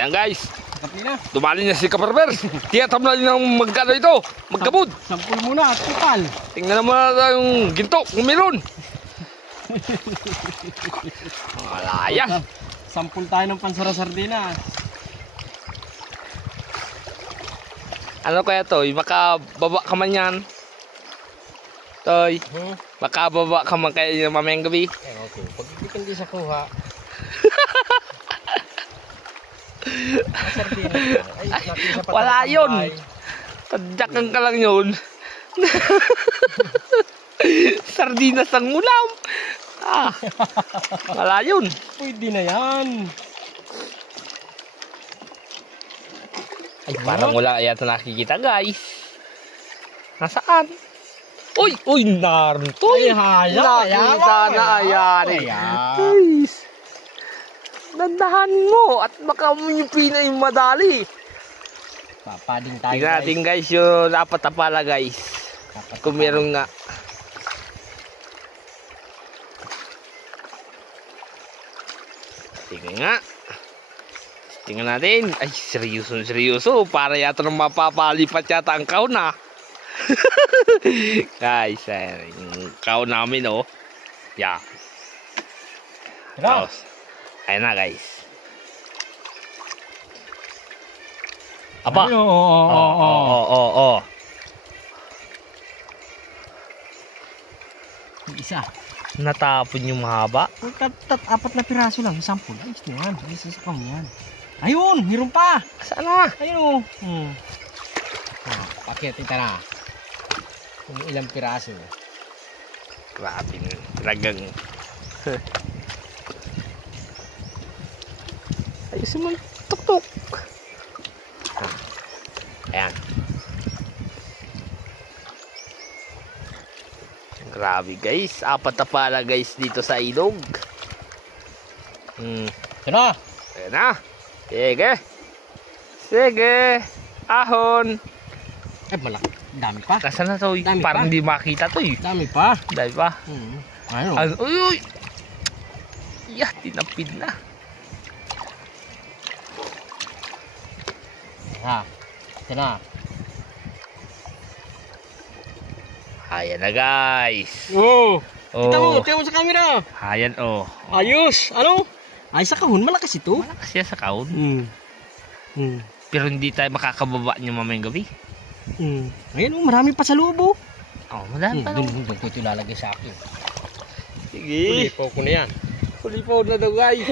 Ayan guys. Kapila. Dumali na si Kaparber. Tiyatam na ng magkano ito. Magkabod. Sampul muna at tukal. Tingnan naman natin yung ginto. Kung meron. Wala yan. Sampul tayo ng pansara sardina. Ano kaya to? Makababa ka man yan. Toy. Makababa ka man kaya mamayang gabi. Okay. Pag hindi sa kuha. Wala yun. Tadyakan ka lang yun. Sardinas ang ulam. Wala yun. Pwede na yan. Ay, parang wala yata nakikita guys. Nasaan? Uy, narito. Ay, hala. Nakita na ayan. Guys. Dandahan mo at baka yung pinay madali. Papading tayo. Tingnan natin guys yung dapat na pala guys. Kung meron nga. Tingnan nga. Tingnan natin. Ay, seryoso. Para yata nang mapapalipat yata ang kaon na. Guys, yung kaon namin oh. Yeah. Tapos, ayan na guys. Aba. Oo. Isa. Natapon yung mahaba. Apat na piraso lang. Sampul. Ay, ito yan. Isa sa kamo yan. Ayun, meron pa. Saan na? Ayun o. Pakit, ita na. Kung ilang piraso. Grabe nga. Talagang. Ayusin mo. Tuk-tuk. Ayan. Grabe guys. Apat na pala guys dito sa ilog. Ito na. Ayan na. Sige. Ahon. Ay, malaki. Dami pa. Nasaan na to? Dami Parang pa. hindi makita to eh. Dami pa. Dami pa. Ayun. Uy. Yeah, tinapid na. Ito na. Ayan na guys. Oh. Oh. Tingnan mo sa camera. Ayan oh. Ayos. Ano? Ay, sa kahon. Malakas ito. Malakas yan sa kaon. Pero hindi tayo makakababa niyo mamayang gabi. Ayun oh, marami pa sa lubo. Oh, madami pa. Doon ko ito lalagay sa akin. Sige. Kulipaw ko na yan. Kulipaw na daw guys.